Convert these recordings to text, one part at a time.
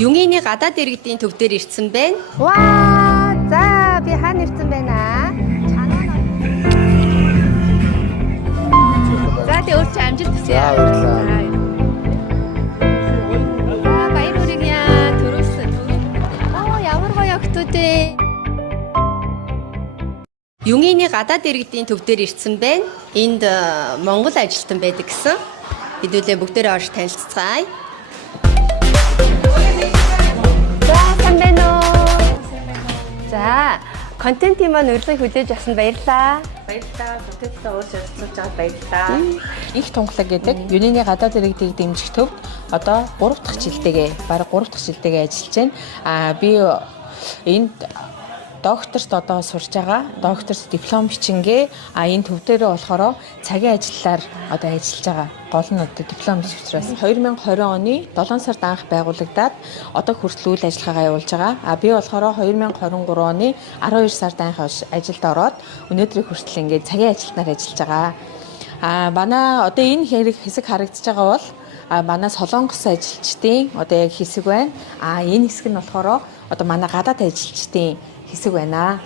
용인이 гадаад иргэдийн төв дээр ирсэн байна. 와, 자, би хаана ирсэн байна? За, тэ өөр чи амжилт хүсье. За, баярлалаа. За, баяр хүргье. Төрөөсөн. Ямар гоё охтууд вэ? 용인이 гадаад иргэдийн төв дээр ирсэн байна. Энд Монгол ажилтан байдаг гэсэн. Хэдүүлээ бүгдээрээ орж танилццгаая. За, сайн байна уу? За, контентын маань урилгыг хүлээж авсанд баярлалаа. Баярлалаа. Бүтэцтэй уурж оролцуулж байгаад баярлалаа. Их тунгалаг гэдэг Юнины гадаад иргэдийг дэмжих төвд одоо 3 дахь жилдээ бараг 3 дахь жилдээ ажиллаж байна. Би энд докторт одоо сурж байгаа. Докторт диплом бичингээ энэ төв дээрээ болохоор цагийн ажиллаар одоо ажиллаж байгаа. Гол нь одоо диплом биш учраас 2020 оны 7 сард анх байгуулагдаад одоо хүртэл үйл ажиллагаагаа явуулж байгаа. Би болохоор 2023 оны 12 сард анх ажилд ороод өнөөдрийг хүртэл ингээд цагийн ажилтнаар ажиллаж байгаа. Манай одоо энэ хэсэг харагдаж байгаа бол манай Солонгос ажилчдын одоо яг хэсэг байна. Энэ хэсэг нь болохоор одоо манай гадаад ажилчдын хэсэг байна.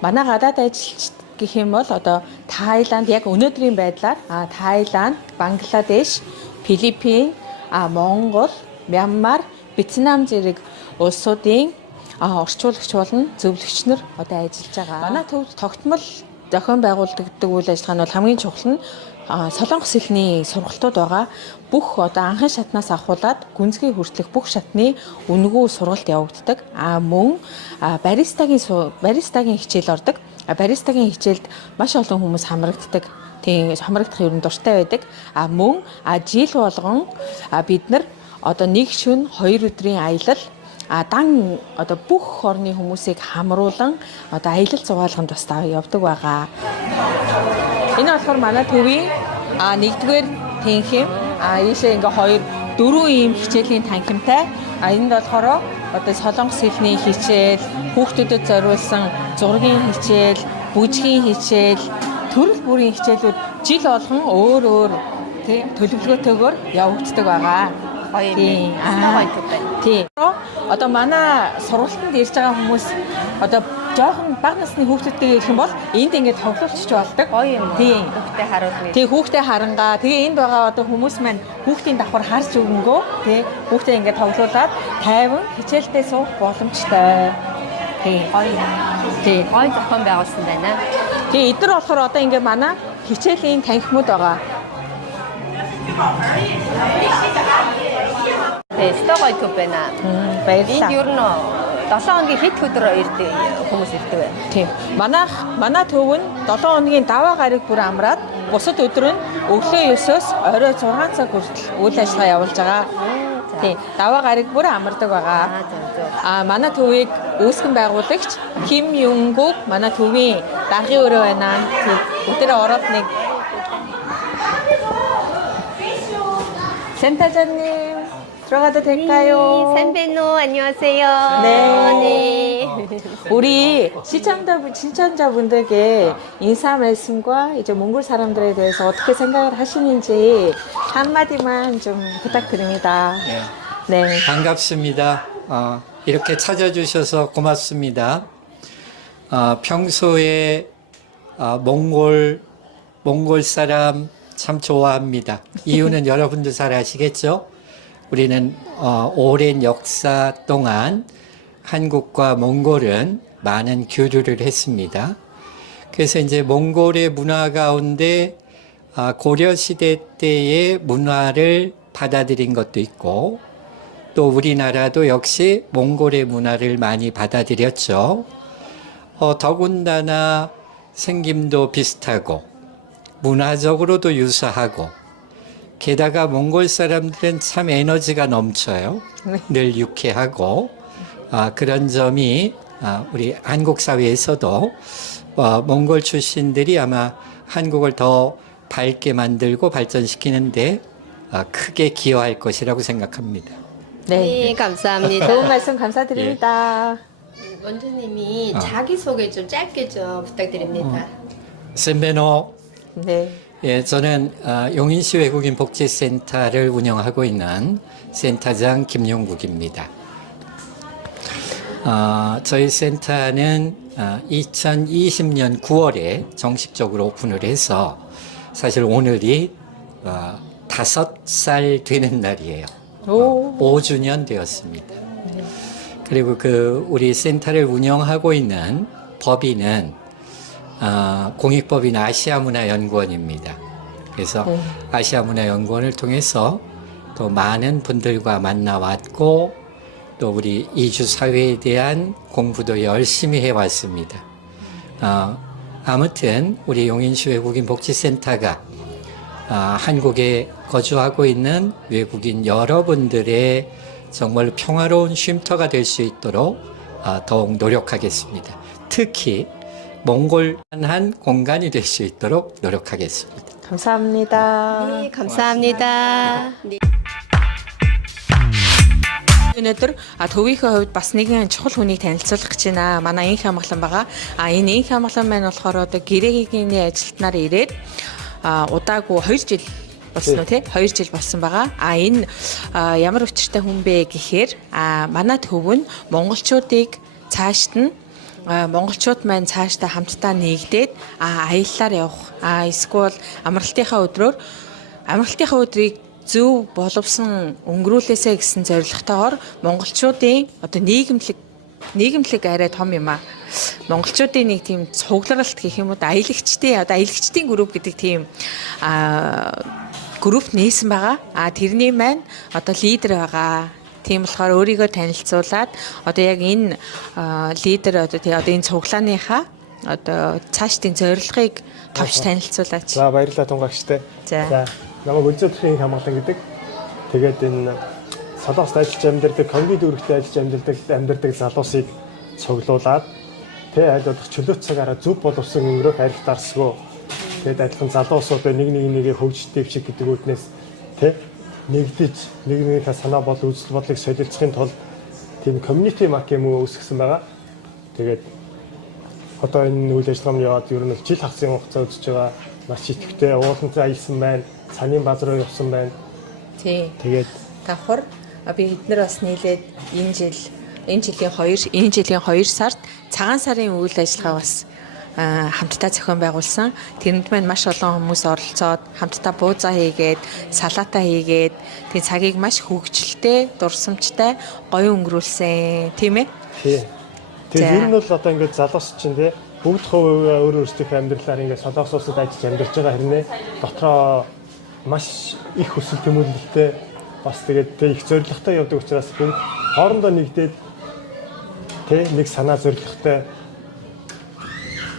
Манай гадаад ажилчид гэх юм бол одоо Таиланд яг өнөөдрийн байдлаар Таиланд, Бангладеш, Филиппин, Монгол, Мянмар, Вьетнам зэрэг улсуудын орчуулагч болон зөвлөгч нар одоо ажиллаж байгаа. Манай төвд тогтмол зохион байгуулагддаг үйл ажиллагаа нь бол хамгийн чухал нь Солонгос хэлний сургалтууд байгаа. Бүх одоо анхан шатнаас ахуулаад гүнзгий хүртэлх бүх шатны үнгүү сургалт явагддаг. Мөн баристагийн хичээл ордог. Баристагийн хичээлд маш олон хүмүүс хамрагддаг. Тийм хамрагдах ер нь дуртай байдаг. Мөн жил болгон бид нар одоо нэг шөнө 2 өдрийн аялал дан одоо бүх орны хүмүүсийг хамруулан одоо аялал зугаалганд бас явдаг байгаа. Энэ болохоор манай төвийн нэгдүгээр танхим ийшээ ингээ 4 ийм хичээлийн танхимтай. Энд болохоор одоо солонгос хэлний хичээл, хүүхдүүдэд зориулсан зургийн хичээл, бүжгийн хичээл, төрөл бүрийн хичээлүүд жил болгон өөр төлөвлөгөөтэйгээр явагддаг байгаа. Гоё юм. Гоё төв байна. Тийм. Одоо манай сургалтанд ирж байгаа хүмүүс одоо жоохон бага насны хүүхдүүдтэй ирэх юм бол энд ингээд тоглолцож болдог. Гоё юм. Тийм. Хүүхдээ харуулна. Тэгээ хүүхдээ харангаа. Тэгээ энд байгаа одоо хүмүүс маань хүүхдийн давхар харж өгөнгөө. Тэгээ хүүхдээ ингээд тоглуулад тайван хичээлдээ суух боломжтой. Тийм. Гоё юм. Тийм. Гоё зохион байгуулсан байна. Тэгээ эдгээр болохоор одоо ингээд манай хичээлийн танхимуд байгаа. Тэстэ гоё төв байна. Баярлалаа. Энд ер нь 7 хоногийн хэд өдөр ирдэг хүмүүс ирдэг вэ? Тийм. Манай төв нь 7 хоногийн даваа гараг бүр амраад бусад өдөр нь өглөө 9-оос орой 6 цаг хүртэл үйл ажиллагаа явуулж байгаа. Тийм. Даваа гараг бүр амардаг байгаа. Манай төвийг үүсгэн байгуулагч Ким Юнгук манай төвийн даргын өрөө байна. Өдөрөө ороод нэг 센터장님 들어가도 될까요? 선배노 안녕하세요. 네. 우리 시청자분들께 인사 말씀과 이제 몽골 사람들에 대해서 어떻게 생각을 하시는지 한마디만 좀 부탁드립니다. 네. 반갑습니다. 이렇게 찾아주셔서 고맙습니다. 평소에 몽골 사람 참 좋아합니다. 이유는 여러분도 잘 아시겠죠? 우리는 오랜 역사 동안 한국과 몽골은 많은 교류를 했습니다. 그래서 이제 몽골의 문화 가운데 고려시대 때의 문화를 받아들인 것도 있고 또 우리나라도 역시 몽골의 문화를 많이 받아들였죠. 더군다나 생김도 비슷하고 문화적으로도 유사하고 게다가 몽골 사람들은 참 에너지가 넘쳐요. 늘 유쾌하고 그런 점이 우리 한국 사회에서도 몽골 출신들이 아마 한국을 더 밝게 만들고 발전시키는데 크게 기여할 것이라고 생각합니다. 네, 감사합니다. 좋은 말씀 감사드립니다. 원장님이 자기소개 좀 짧게 좀 부탁드립니다. 센베노. 네. 예, 저는 용인시 외국인 복지센터를 운영하고 있는 센터장 김용국입니다. 저희 센터는 2020년 9월에 정식적으로 오픈을 해서 사실 오늘이 5살 되는 날이에요. 5주년 되었습니다. 그리고 우리 센터를 운영하고 있는 법인은 공익법인 아시아문화연구원입니다. 그래서 아시아문화연구원을 통해서 또 많은 분들과 만나왔고 또 우리 이주 사회에 대한 공부도 열심히 해왔습니다. 아무튼 우리 용인시 외국인 복지센터가 한국에 거주하고 있는 외국인 여러분들의 정말 평화로운 쉼터가 될 수 있도록 더욱 노력하겠습니다. 특히 몽골한 공간이 될 수 있도록 노력하겠습니다. 감사합니다. 네, 감사합니다. 네. Өнөөдөр төвийнхээ хувьд бас нэгэн чухал хүнийг танилцуулах гэж байна. Манай инх хамглан байгаа. Энэ инх хамглан маань болохоор одоо гэрээгийн ажилтнаар ирээд удаагүй 2 жил болсон уу тий? 2 жил болсон байгаа. Энэ ямар учиртай хүн бэ гэхээр манай төв нь монголчуудыг цаашд нь монголчууд маань цаашдаа хамтдаа нэгдээд аяллаар явах. Эсвэл амралтынхаа өдрийг зөв боловсон өнгөрүүлээсэ гэсэн зорилготойгоор монголчуудын одоо нийгэмлэг арай том юм аа. Монголчуудын нэг тийм цугларалт гэх юм уу аялагчдын групп гэдэг тийм групп нээсэн байгаа. Тэрний маань одоо лидер байгаа. Тийм болохоор өөрийгөө танилцуулаад одоо яг энэ лидер одоо энэ цуглааныхаа одоо цаашдын зорилгыг товч танилцуулаач. За баярлалаа тунгаагчтай. За. Намайг Өлзөөдрийн хамгаалан гэдэг. Тэгээд энэ Солонгост ажиллаж амьдардаг, ковид үүрэгтэй ажиллаж амьдардаг залуусыг цуглуулад аль болох чөлөөт цагаараа зөв боловсон өнгөрөх арх дарсгүй. Тэгээд адилхан залуусуудаа нэгээ хөгжиж дэвших гэдэг үүднээс нэгдэж нэгнийхээ санаа бодол үзэл бодлыг солилцохын тулд тийм community mark юм уу үүсгэсэн байгаа. Тэгээд одоо энэ үйл ажиллагааны яваад ер нь жил хагас хугацаа үзэж байгаа. Маш идэвхтэй ууланцаа аялсан байна. Санийн баз руу явсан байна. Тий. Тэгээд давхар би эднэр бас нийлээд энэ жилийн 2 сард цагаан сарын үйл ажиллагаа бас хамтдаа зохион байгуулсан. Тэрэнд маань маш олон хүмүүс оролцоод хамтдаа буузаа хийгээд, салаатаа хийгээд тэг цагийг маш хөвгчлөлтэй, дурсамжтай гоё өнгөрүүлсэн тийм ээ. Тий. Тэгээд ер нь бол одоо ингээд залуус чинь тий бүгд хувь өөрсдийнхөө амьдралаар ингээд Солонгос улсад ажиллаж амьдарч байгаа хэрнээ дотроо маш их хүсэл тэмүүлэлтэй бас тэгээд их зоригтой явдаг учраас бүгд хоорондоо нэгдээд нэг санаа зоригтой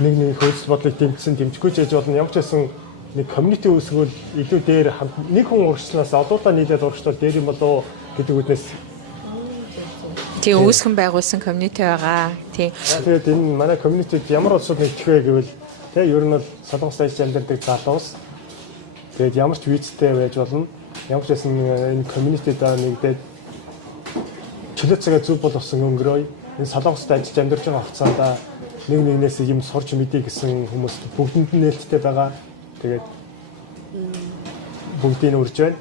нэг хөлс бодлыг дэмжихгүй ч яж болно. Ямар ч байсан нэг community үүсгэл илүү дээр нэг хүн урагшлаас одуулаа нийлээд урагшлал дээр юм болоо гэдэг үднээс тий үүсгэн байгуулсан community байгаа. Тий. Тэгээд энэ манай community-д ямар улсууд нэгдэх вэ гэвэл ер нь бол Солонгост ажиллаж амьдардаг залуус тэгээд ямар ч визтэй байж болно. Ямар ч байсан энэ community-даа нэгдээд чөлөө цагаа зөв боловсон өнгөрөөе. Энэ Солонгост ажиллаж амьдарч байгаа хугацаанд нэг нэгнээс юм сурч мэдээ гэсэн хүмүүс бүгдэнд нь нээлттэй байгаа. Тэгээд бүгдийг нь үрж байна.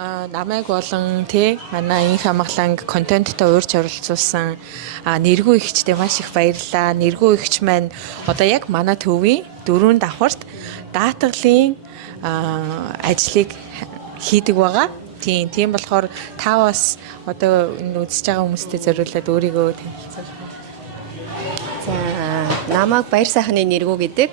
Намайг болон манай инх хамгааланг контенттой уурж оролцуулсан нэргүй ихчтэй маш их баярлалаа. Нэргүй ихч маань одоо яг манай төвийн 4 давхарт даатгалын ажлыг хийдэг байгаа. Тийм болохоор та бас одоо энэ үзэж байгаа хүмүүстээ зориулаад өөрийгөө танилцуулах. За, намайг Баяр сайхны нэргүү гэдэг.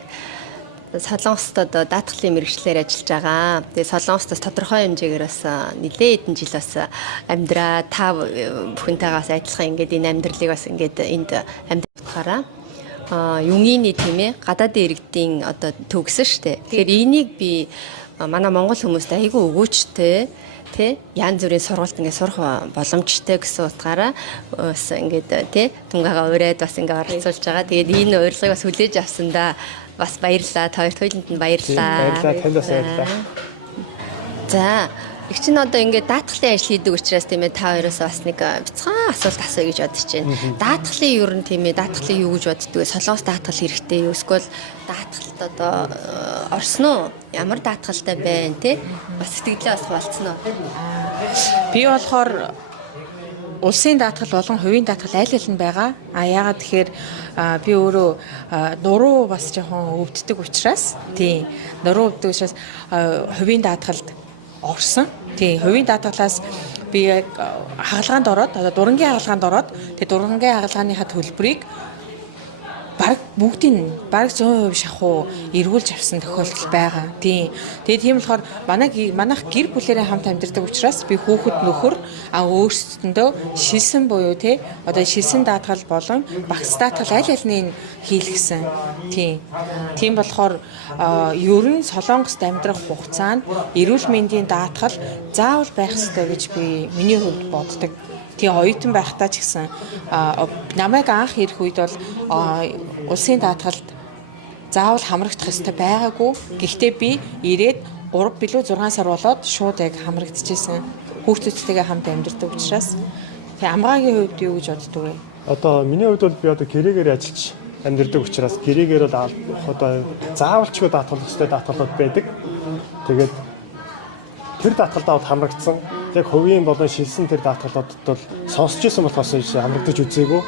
Солонгост одоо даатгалын мэргэжлэр ажиллаж байгаа. Тэгээ Солонгостоос тодорхой хэмжээгээр бас нэлээд хэдэн жил бас амьдраа та бүхэнтэйгээ бас адилхан ингээд энэ амьдралыг бас ингээд энд амьдрахаараа юнгины тийм ээ гадаадын иргэдийн одоо төгсөн штэ. Тэгэхээр энийг би манай монгол хүмүүст айгүй өгөөчтэй янз бүрийн сургалт ингээд сурах боломжтой гэсэн утгаараа бас ингээд тунгаага ураад бас ингээд оролцуулж байгаа. Тэгээд энэ урилгыг бас хүлээж авсандаа бас баярлалаа. Та хоёрт хоёуланд нь баярлалаа. Баярлалаа. Танаас баярлалаа. За, их чинь одоо ингээд даатгалын ажил хийдэг учраас тийм ээ та хоёроос бас нэг бяцхан асуулт асууя гэж бодож байна. Даатгалын ер нь тийм ээ даатгалын юу гэж боддөг вэ? Солонгос даатгал хэрэгтэй юу? Эсвэл даатгалд одоо орсон уу? Ямар даатгалтай байна те? Бас сэтгэлээ бас хуваалцсан уу? Би болохоор улсын даатгал болон хувийн даатгал аль аль нь байгаа. Яагаад тэгэхээр би өөрөө нуруу бас жоохон өвддөг учраас тийм нуруу өвддөг учраас хувийн даатгалд орсон. Тийм хувийн даатгалаас би хагалгаанд ороод одоо дурангийн хагалгаанд ороод тэгээ дурангийн хагалгааныхаа төлбөрийг баг бүгдийг баг 100% шахуу эргүүлж авсан тохиолдол байгаа. Тийм. Тэгээд тийм болохоор манайх гэр бүлээрээ хамт амьдардаг учраас би хүүхэд нөхөр өөрсдөндөө шилсэн буюу те одоо шилсэн даатгал болон багц даатгал аль альнийг хийлгэсэн. Тийм. Тийм болохоор ер нь Солонгост амьдрах хугацаанд эрүүл мэндийн даатгал заавал байх ёстой гэж би миний хувьд боддог. Тэгээ оюутан байхдаа ч гэсэн намайг анх ирэх үед бол улсын даатгалд заавал хамрагдах ёстой байгаагүй. Гэхдээ би ирээд 3 билүү 6 сар болоод шууд яг хамрагдчихсэн. Хүүхдүүдтэйгээ хамт амьдардаг учраас тэгээ амгаагийн хувьд юу гэж боддог вэ? Одоо миний хувьд бол би одоо гэрээгээр ажиллаж амьдардаг учраас гэрээгээр бол одоо заавалчгүй даатгалах ёстой даатгалууд байдаг. Тэгээд тэр даатгалдаа хамрагдсан. Яг хувийн болон шилсэн тэр даатгалуудад бол сонсч ирсэн болохоос хамрагдаж үзээгүй.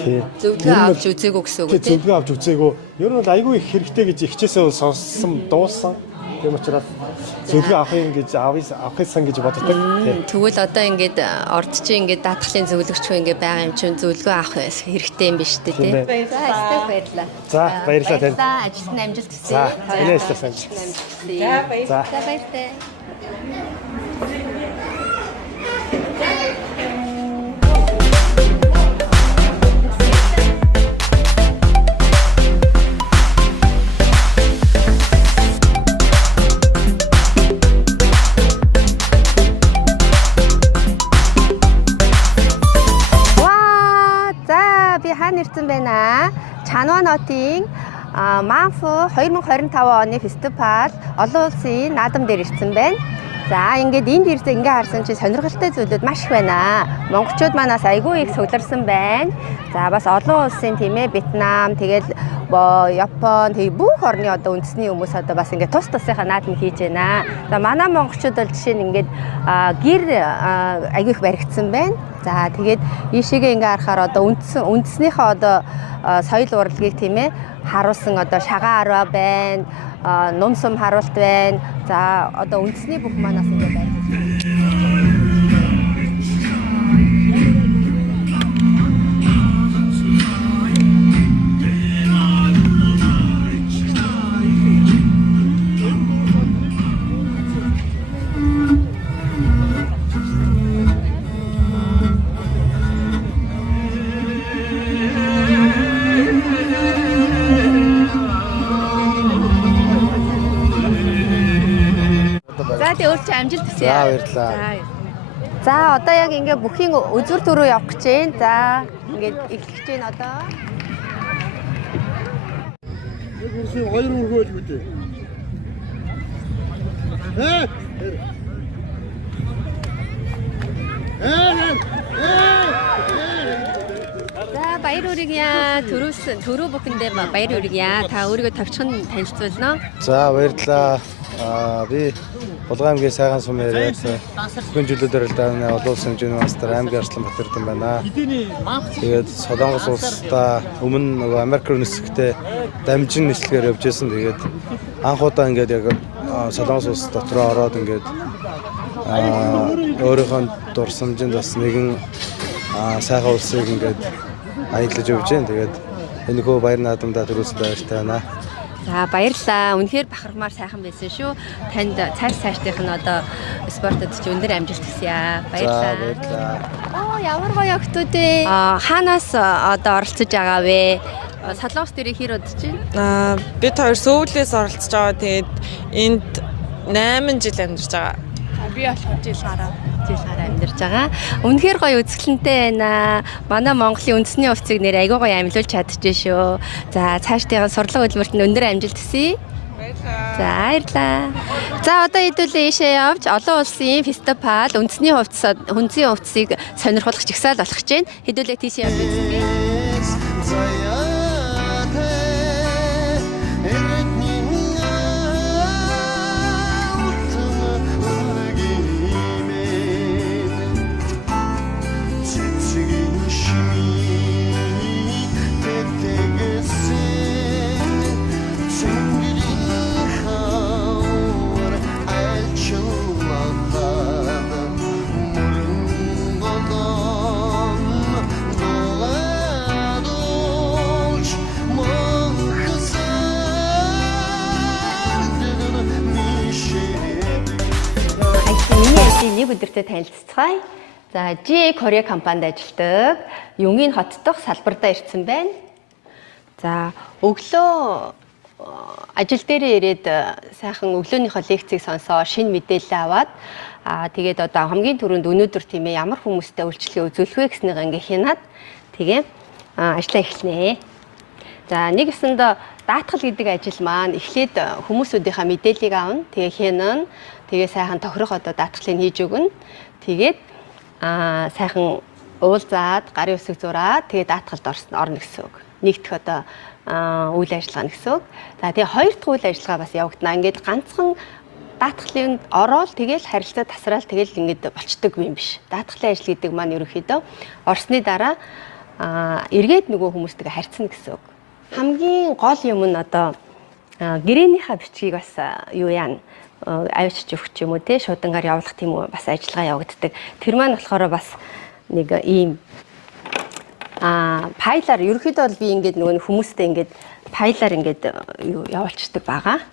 Тий. Зөвлөгөө авч үзээгүй гэсэн үг тийм. Зөвлөгөө авч үзээгүй. Ер нь бол айгүй их хэрэгтэй гэж ихчээсээ бол сонссон, дууссан. Тийм учраас зөвлөгөө авахсан гэж боддог. Тэгвэл одоо ингээд орд чи ингээд даатгалын зөвлөгчгүй ингээд байгаа юм чинь зөвлөгөө авах хэрэгтэй юм биш үү тийм. За баярлалаа. За баярлалаа тань. За ажилд нь амжилт хүсье. За баярлалаа тань. За баярлалаа. ирсэн байна. Чанва нотын Манфу 2025 оны фестивал олон улсын наадам дээр ирсэн байна. За ингээд энд ирсэн ингээ харсан чи сонирхолтой зүйлүүд маш их байна. Монголчууд манаас айгүй их сугларсан байна. За бас олон улсын тийм ээ Вьетнам, тэгэл Япон, тэгээ бүх орны одоо үндэсний хүмүүс одоо бас ингээ тус тусынхаа наадам хийж байна. За манай монголчууд бол жишээ нь ингээд гэр айгүй их баригдсан байна. За тэгээд ийшээгээ ингээ харахаар одоо үндэснийхээ одоо соёл урлагийг тийм ээ харуулсан одоо шагаан арва байна. Ном сум харуулт байна. За одоо үндэсний бүх манаас ингээ байна. Амжилт хүсье. За баярлалаа. За одоо яг ингээ бүхийн үзүр төрөө явах гэж байна. За ингээд эхлэх гэж байна одоо. Нэг үрсийн хоёр өргөөл мэдээ. За баяр хүргье. Төрөө бүхэндээ баяр хүргье. Та өөрийгөө товчхон танилцуулна. За баярлалаа. Би Булган аймгийн Сайхан сум яриад бүхэн жилүүдээр л даана олон улсын хэмжээний мастер аймгийн Арсланбаатардан байна. Тэгээд Солонгос улстай өмнө нөгөө Америк руу нисэхдээ дамжин нислэгээр явж байсан. Тэгээд анхудаа ингээд яг Солонгос улс дотроо ороод ингээд өөрийнхөө дурсамжинд бас нэгэн сайхан улсыг ингээд аялаж явж байна. Тэгээд энэ хөө баяр наадамдаа төрүүлсэн баяртай байна. За баярлалаа. Үнэхээр бахархмаар сайхан байсан шүү. Танд цаашдынх нь одоо спортод ч өндөр амжилт хүсье. Баярлалаа. Ямар гоё охтууд вэ? Хаанаас одоо оролцож байгаа вэ? Солонгос дээр хэр удаж байна? Бид хоёр Сөүлээс оролцож байгаа. Тэгээд энд 8 жил амьдарч байгаа. Би болох жил гараа амьдарч байгаа. Үнэхээр гоё үзэсгэлэнтэй байна. Манай Монголын үндэсний хувцсыг нэр айгүй гоё амьлуулж чадчихжээ шүү. За цаашдын сурлага хөдөлмөрт өндөр амжилт хүсье. Баярлалаа. За одоо хэдүүлээ ийшээ явж олон улсын фестивал үндэсний хувцсыг сонирхуулах жагсаал болох гэж байна. Хэдүүлээ тийш явж үзье. өдөртөө танилццгаая. За, GA Korea компанид ажилладаг Юнгийн хот дахь салбартаа ирсэн байна. За, өглөө ажил дээрээ ирээд сайхан өглөөнийхөө лекцийг сонсоо, шинэ мэдээлэл аваад тэгээд одоо хамгийн түрүүнд өнөөдөр тийм ээ ямар хүмүүстэй үйлчлэгээ үзүүлэх вэ гэснийг ингээ хянаад тэгээ ажиллаа эхэлнэ. За, нэг өсөнд даатгал гэдэг ажил маань эхлээд хүмүүсүүдийнхаа мэдээллийг авна, тэгээ хянана, тэгээ сайхан тохирох одоо даатгалыг хийж өгнө. Тэгээд сайхан уулзаад гарын үсэг зураад тэгээ даатгалд орно гэсэн үг. Нэгдэх одоо үйл ажиллагаа гэсэн үг. За, тэгээ хоёр дахь үйл ажиллагаа бас явагдана. Ингээд ганцхан даатгалын ороод тэгэл харилцаа тасраал тэгэл ингээд болчдөг юм биш. Даатгалын ажил гэдэг маань ерөнхийдөө орсны дараа эргээд нөгөө хүмүүстэйгээ харьцна гэсэн үг. Хамгийн гол юм нь одоо гэрээнийхээ бичгийг бас юу яана авчиж өгч юм уу те шуудангаар явуулах тийм үү бас ажиллагаа явагддаг. Тэр маань болохоор бас нэг ийм файлаар ерөнхийдөө бол би ингээд нөгөө хүмүүстэй ингээд файлаар ингээд юу явуулчихдаг байгаа.